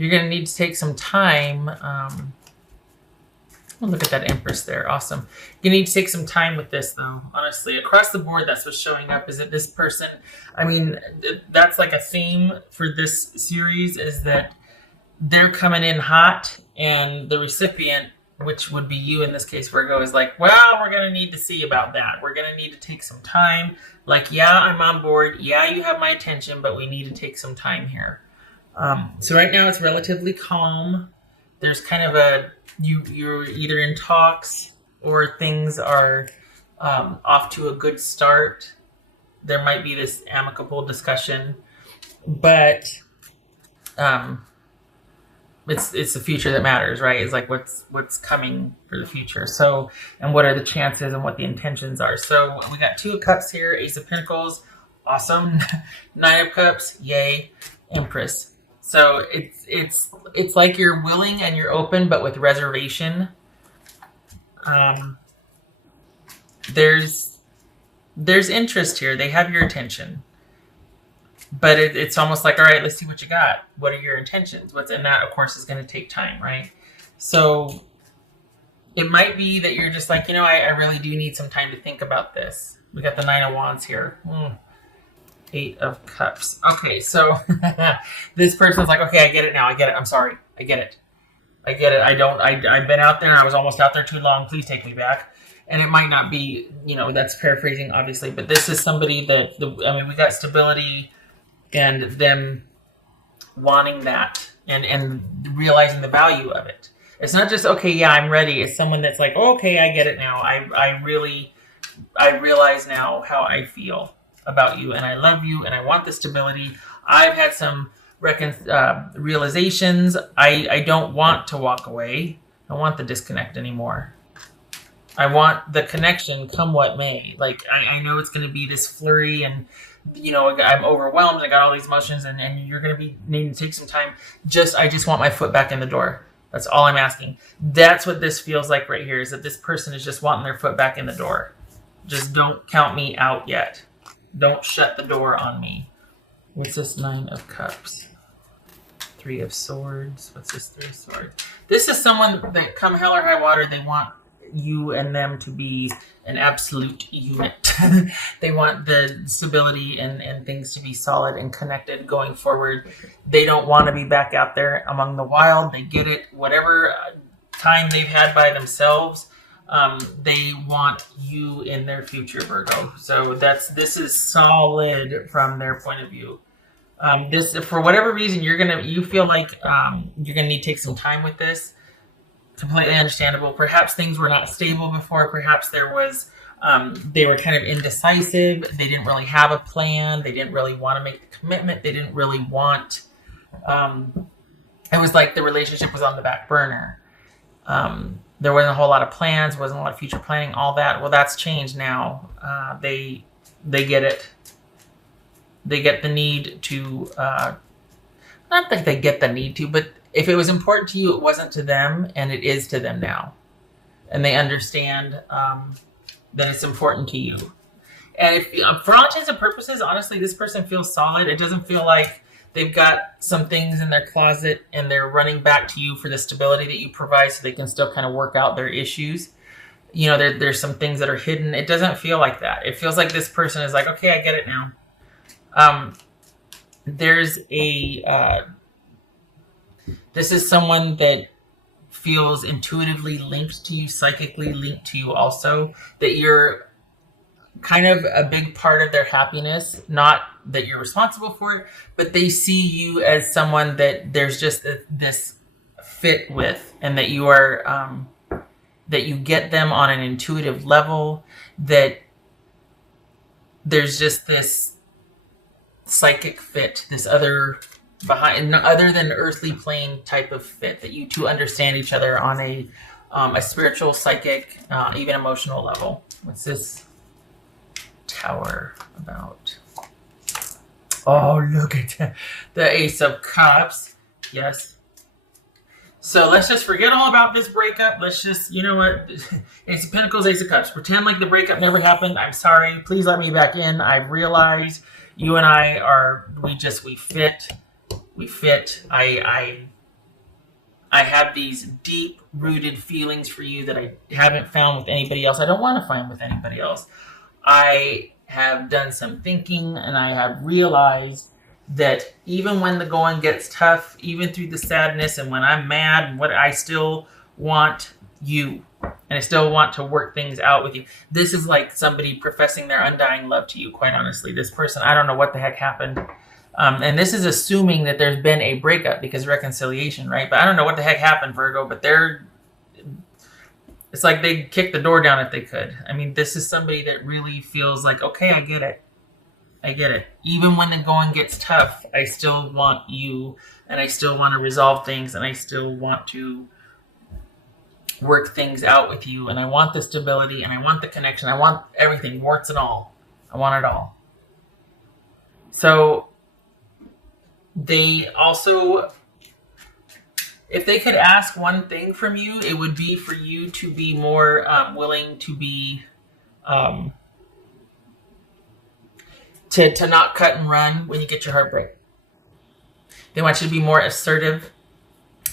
You're going to need to take some time. Look at that Empress there. Awesome. You need to take some time with this, though. Honestly, across the board, that's what's showing up. Is that this person? I mean, that's like a theme for this series, is that they're coming in hot, and the recipient, which would be you in this case, Virgo, is like, well, we're going to need to see about that. We're going to need to take some time. Like, yeah, I'm on board. Yeah, you have my attention, but we need to take some time here. So right now it's relatively calm. There's kind of you're either in talks or things are off to a good start. There might be this amicable discussion, but it's the future that matters, right? It's like what's coming for the future. So, and what are the chances and what the intentions are. So we got 2 of Cups here, Ace of Pentacles, awesome. 9 of Cups, yay. Empress. So it's like you're willing and you're open, but with reservation. There's interest here. They have your attention, but it's almost like, all right, let's see what you got. What are your intentions? What's in that? Of course, is going to take time, right? So it might be that you're just like, I really do need some time to think about this. We got the 9 of Wands here. 8 of Cups. Okay, so this person's like, okay, I get it now. I get it. I'm sorry. I get it. I've been out there and I was almost out there too long. Please take me back. And it might not be, that's paraphrasing, obviously, but this is somebody that, we got stability and them wanting that and realizing the value of it. It's not just, okay, yeah, I'm ready. It's someone that's like, oh, okay, I get it now. I realize now how I feel about you, and I love you, and I want the stability. I've had some realizations. I don't want to walk away. I don't want the disconnect anymore. I want the connection come what may. Like, I know it's going to be this flurry, and I'm overwhelmed. I got all these emotions, and you're going to be needing to take some time. I just want my foot back in the door. That's all I'm asking. That's what this feels like right here, is that this person is just wanting their foot back in the door. Just don't count me out yet. Don't shut the door on me. What's this 9 of Cups? 3 of Swords. What's this 3 of Swords? This is someone that, come hell or high water, they want you and them to be an absolute unit. They want the stability and things to be solid and connected going forward. They don't want to be back out there among the wild. They get it. Whatever time they've had by themselves, they want you in their future, Virgo. So this is solid from their point of view. This, for whatever reason, you feel like you're gonna need to take some time with this. Completely understandable. Perhaps things were not stable before. Perhaps there was they were kind of indecisive. They didn't really have a plan. They didn't really want to make the commitment. They didn't really want. It was like the relationship was on the back burner. There wasn't a whole lot of plans, wasn't a lot of future planning, all that. Well, that's changed now. They get it. They get the need to, not that they get the need to, but if it was important to you, it wasn't to them, and it is to them now. And they understand that it's important to you. And if, for all intents and purposes, honestly, this person feels solid. It doesn't feel like they've got some things in their closet and they're running back to you for the stability that you provide so they can still kind of work out their issues. There's some things that are hidden. It doesn't feel like that. It feels like this person is like, okay, I get it now. This is someone that feels intuitively linked to you, psychically linked to you also, that you're kind of a big part of their happiness, not that you're responsible for it, but they see you as someone that there's just this fit with, and that you are, that you get them on an intuitive level, that there's just this psychic fit, this other than earthly plane type of fit, that you two understand each other on a spiritual, psychic, even emotional level. What's this Tower about? Oh, look at the Ace of Cups. Yes. So let's just forget all about this breakup. Let's just, you know what? Ace of Pentacles, Ace of Cups. Pretend like the breakup never happened. I'm sorry. Please let me back in. I've realized you and I we fit. We fit. I have these deep rooted feelings for you that I haven't found with anybody else. I don't want to find with anybody else. I have done some thinking and I have realized that even when the going gets tough, even through the sadness and when I'm mad, what I still want you and I still want to work things out with you. This is like somebody professing their undying love to you, quite honestly. This person, I don't know what the heck happened. And this is assuming that there's been a breakup because reconciliation, right? But I don't know what the heck happened, Virgo, but it's like they kicked the door down if they could. I mean, this is somebody that really feels like, okay, I get it. I get it. Even when the going gets tough, I still want you and I still want to resolve things and I still want to work things out with you and I want the stability and I want the connection. I want everything, warts and all. I want it all. So they also, if they could ask one thing from you, it would be for you to be more willing to be to not cut and run when you get your heartbreak. They want you to be more assertive.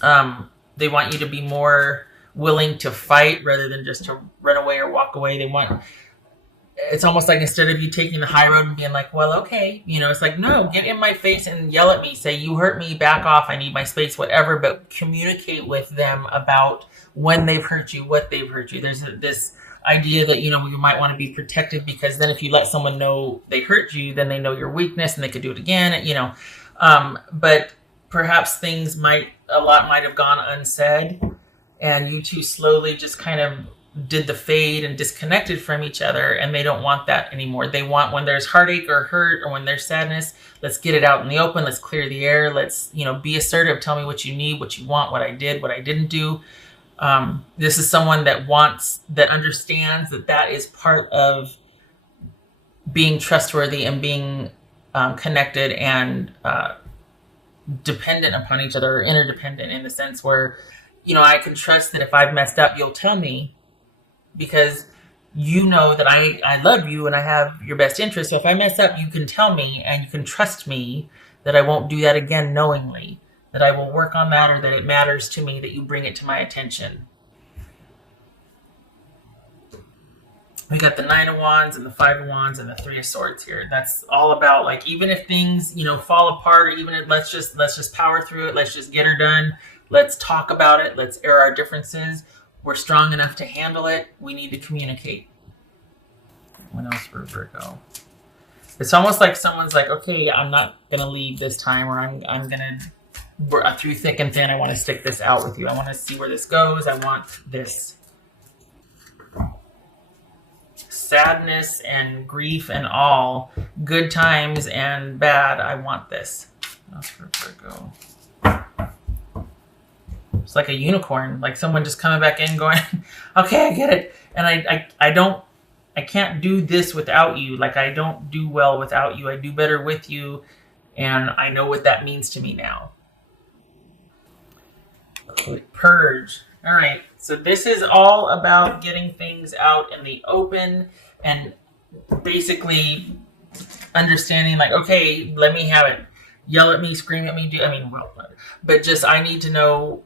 They want you to be more willing to fight rather than just to run away or walk away. It's almost like instead of you taking the high road and being like, well, okay, it's like, no, get in my face and yell at me, say, you hurt me, back off, I need my space, whatever, but communicate with them about when they've hurt you, what they've hurt you. There's this idea that, you might want to be protected because then if you let someone know they hurt you, then they know your weakness and they could do it again, but perhaps a lot might have gone unsaid and you two slowly just kind of did the fade and disconnected from each other, and they don't want that anymore. They want, when there's heartache or hurt or when there's sadness, let's get it out in the open, let's clear the air, let's be assertive, tell me what you need, what you want, what I did, what I didn't do. This is someone that understands that is part of being trustworthy and being connected and dependent upon each other, or interdependent, in the sense where I can trust that if I've messed up, you'll tell me, because you know that I love you and I have your best interest. So if I mess up, you can tell me and you can trust me that I won't do that again knowingly, that I will work on that, or that it matters to me that you bring it to my attention. We got the Nine of Wands and the Five of Wands and the Three of Swords here. That's all about, like, even if things, fall apart, or even if, let's just power through it. Let's just get her done. Let's talk about it. Let's air our differences. We're strong enough to handle it. We need to communicate. What else for Virgo? It's almost like someone's like, okay, I'm not going to leave this time, or I'm going to, through thick and thin, I want to stick this out with you. I want to see where this goes. I want this. Sadness and grief and all, good times and bad, I want this. What else for Virgo? It's like a unicorn, like someone just coming back in going, okay, I get it. And I can't do this without you. Like, I don't do well without you. I do better with you. And I know what that means to me now. Purge. All right. So this is all about getting things out in the open and basically understanding, like, okay, let me have it. Yell at me, scream at me, but just, I need to know,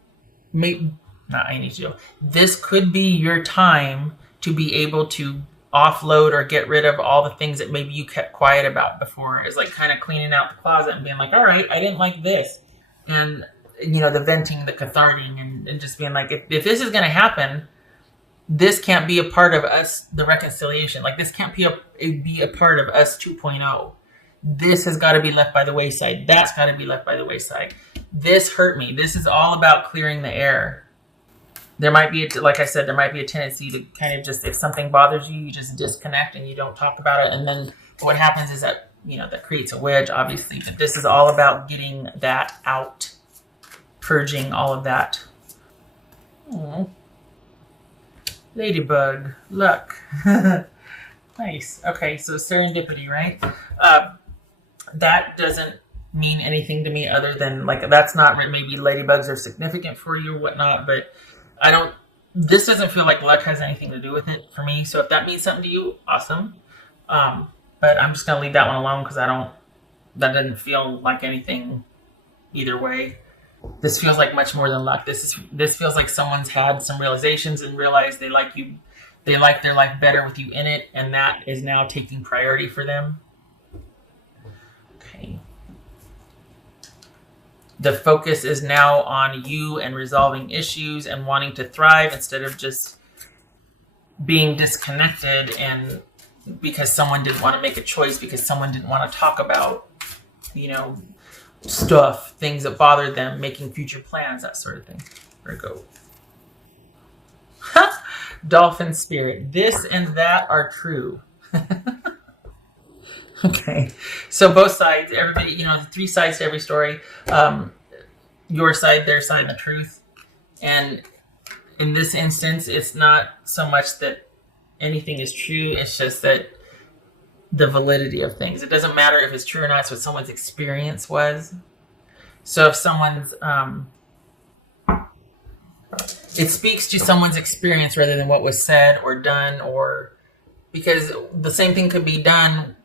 this could be your time to be able to offload or get rid of all the things that maybe you kept quiet about before. It's like kind of cleaning out the closet and being like, all right, I didn't like this. And, the venting, the catharting, and just being like, if this is going to happen, this can't be a part of us, the reconciliation. Like, this can't be a part of us 2.0. This has got to be left by the wayside. That's got to be left by the wayside. This hurt me. This is all about clearing the air. There might be, like I said, there might be a tendency to kind of just, if something bothers you, you just disconnect and you don't talk about it. And then what happens is that, that creates a wedge, obviously. But this is all about getting that out, purging all of that. Aww. Ladybug, luck. Nice. Okay, so serendipity, right? That doesn't mean anything to me other than, like, that's not, maybe ladybugs are significant for you or whatnot, but this doesn't feel like luck has anything to do with it for me. So if that means something to you, awesome. But I'm just going to leave that one alone because that doesn't feel like anything either way. This feels like much more than luck. This feels like someone's had some realizations and realized they like you, they like their life better with you in it, and that is now taking priority for them. Okay. The focus is now on you and resolving issues and wanting to thrive instead of just being disconnected and because someone didn't want to make a choice, because someone didn't want to talk about, stuff, things that bothered them, making future plans, that sort of thing. Virgo. Dolphin spirit. This and that are true. Okay. So both sides, everybody, the three sides to every story. Your side, their side, the truth. And in this instance, it's not so much that anything is true. It's just that the validity of things. It doesn't matter if it's true or not. It's what someone's experience was. So if someone's, it speaks to someone's experience rather than what was said or done, or because the same thing could be done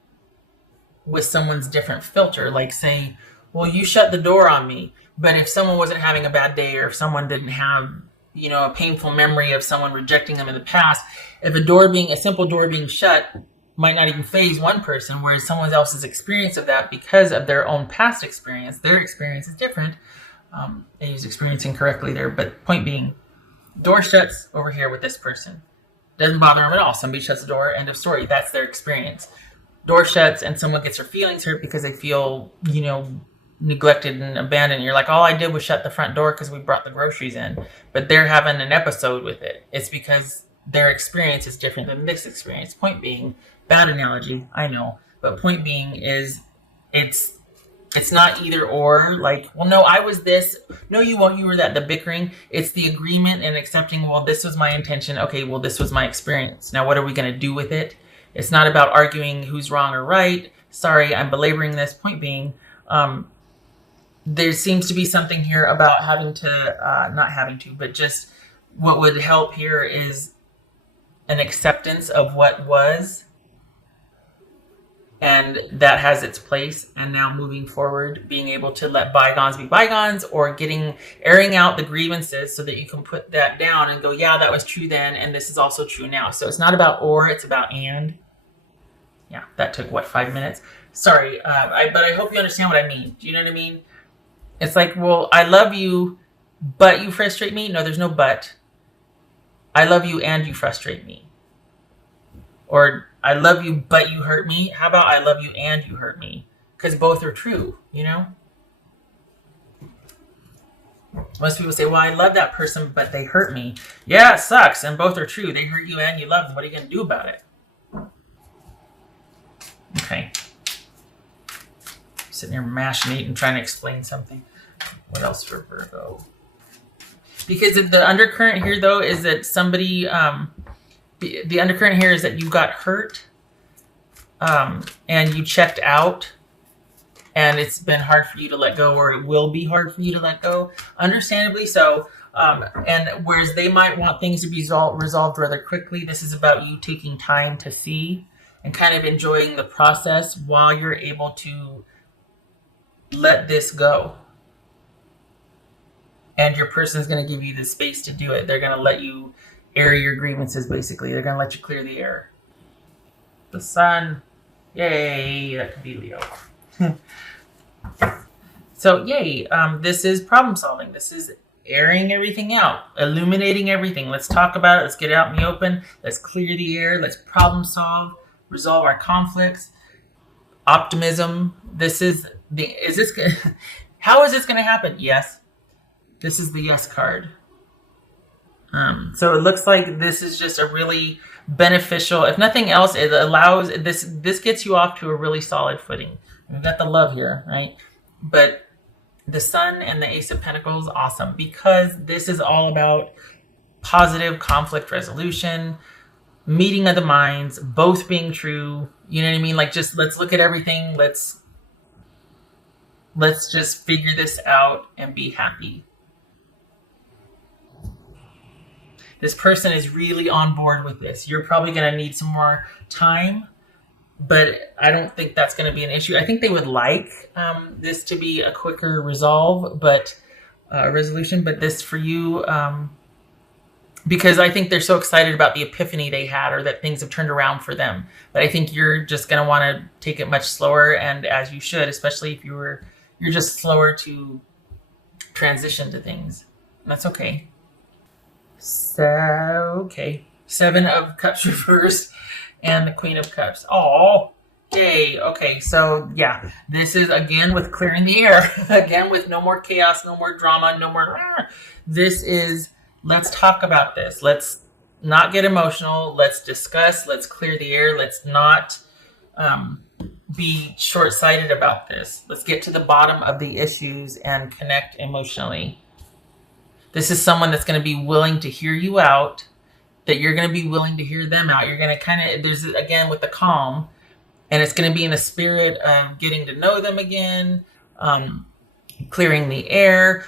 with someone's different filter. Like say, well, you shut the door on me. But if someone wasn't having a bad day, or if someone didn't have, a painful memory of someone rejecting them in the past, if a simple door being shut might not even faze one person, whereas someone else's experience of that, because of their own past experience, their experience is different. I use experience incorrectly there, but point being, door shuts over here with this person. Doesn't bother them at all. Somebody shuts the door, end of story. That's their experience. Door shuts and someone gets their feelings hurt because they feel, neglected and abandoned. You're like, all I did was shut the front door because we brought the groceries in. But they're having an episode with it. It's because their experience is different than this experience. Point being, bad analogy, I know. But point being is it's not either or, like, well, no, I was this. No, you won't. You were that. The bickering. It's the agreement and accepting, well, this was my intention. Okay, well, this was my experience. Now, what are we going to do with it? It's not about arguing who's wrong or right. Sorry, I'm belaboring this. Point being, there seems to be something here about not having to, but just what would help here is an acceptance of what was, and that has its place. And now moving forward, being able to let bygones be bygones, or airing out the grievances so that you can put that down and go, yeah, that was true then, and this is also true now. So it's not about or, it's about and. Yeah, that took 5 minutes? Sorry, but I hope you understand what I mean. Do you know what I mean? It's like, well, I love you, but you frustrate me. No, there's no but. I love you and you frustrate me. Or I love you, but you hurt me. How about I love you and you hurt me? Because both are true, Most people say, well, I love that person, but they hurt me. Yeah, it sucks. And both are true. They hurt you and you love them. What are you going to do about it? Okay. Sitting here machinating, trying to explain something. What else for Virgo? Because the undercurrent here, though, is that somebody, the undercurrent here is that you got hurt, and you checked out, and it's been hard for you to let go, or it will be hard for you to let go, understandably so. And whereas they might want things to be resolved rather quickly, this is about you taking time to see and kind of enjoying the process while you're able to let this go. And your person is going to give you the space to do it. They're going to let you air your grievances, basically. They're going to let you clear the air. The sun. Yay, that could be Leo. So, yay. This is problem solving. This is airing everything out, illuminating everything. Let's talk about it. Let's get it out in the open. Let's clear the air. Let's problem solve, resolve our conflicts. Optimism. How is this going to happen? Yes. This is the yes card. So it looks like this is just a really beneficial, if nothing else, it allows, this gets you off to a really solid footing. We've got the love here, right? But the Sun and the Ace of Pentacles, awesome, because this is all about positive conflict resolution, meeting of the minds, both being true. You know what I mean? Like, just let's look at everything. Let's just figure this out and be happy. This person is really on board with this. You're probably going to need some more time, but I don't think that's going to be an issue. I think they would like this to be a quicker resolve, but resolution, but this for you, because I think they're so excited about the epiphany they had, or that things have turned around for them. But I think you're just going to want to take it much slower, and as you should, especially if you're just slower to transition to things. And that's okay. So, okay. 7 of Cups reversed and the Queen of Cups. Oh, yay. Okay, so yeah, this is again with clearing the air. Again with no more chaos, no more drama, no more. This is, let's talk about this. Let's not get emotional. Let's discuss. Let's clear the air. Let's not be short-sighted about this. Let's get to the bottom of the issues and connect emotionally. This is someone that's going to be willing to hear you out, that you're going to be willing to hear them out. You're going to kind of, there's again with the calm, and it's going to be in the spirit of getting to know them again, clearing the air,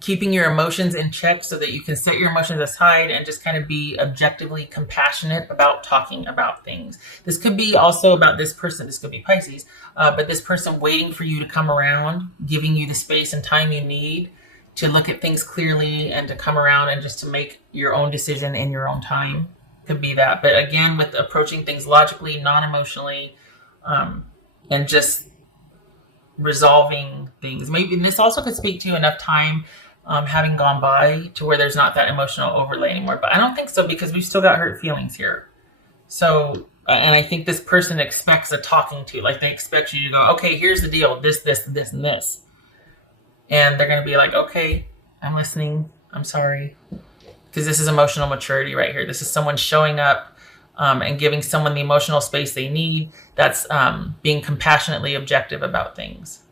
keeping your emotions in check so that you can set your emotions aside and just kind of be objectively compassionate about talking about things. This could be also about this person. This could be Pisces, but this person waiting for you to come around, giving you the space and time you need to look at things clearly and to come around and just to make your own decision in your own time. Could be that. But again, with approaching things logically, non-emotionally, and just resolving things. Maybe, and this also could speak to enough time having gone by to where there's not that emotional overlay anymore. But I don't think so, because we've still got hurt feelings here. So, and I think this person expects a talking to. Like, they expect you to go, okay, here's the deal. This, and this. And they're going to be like, okay, I'm listening. I'm sorry. Because this is emotional maturity right here. This is someone showing up and giving someone the emotional space they need. That's being compassionately objective about things.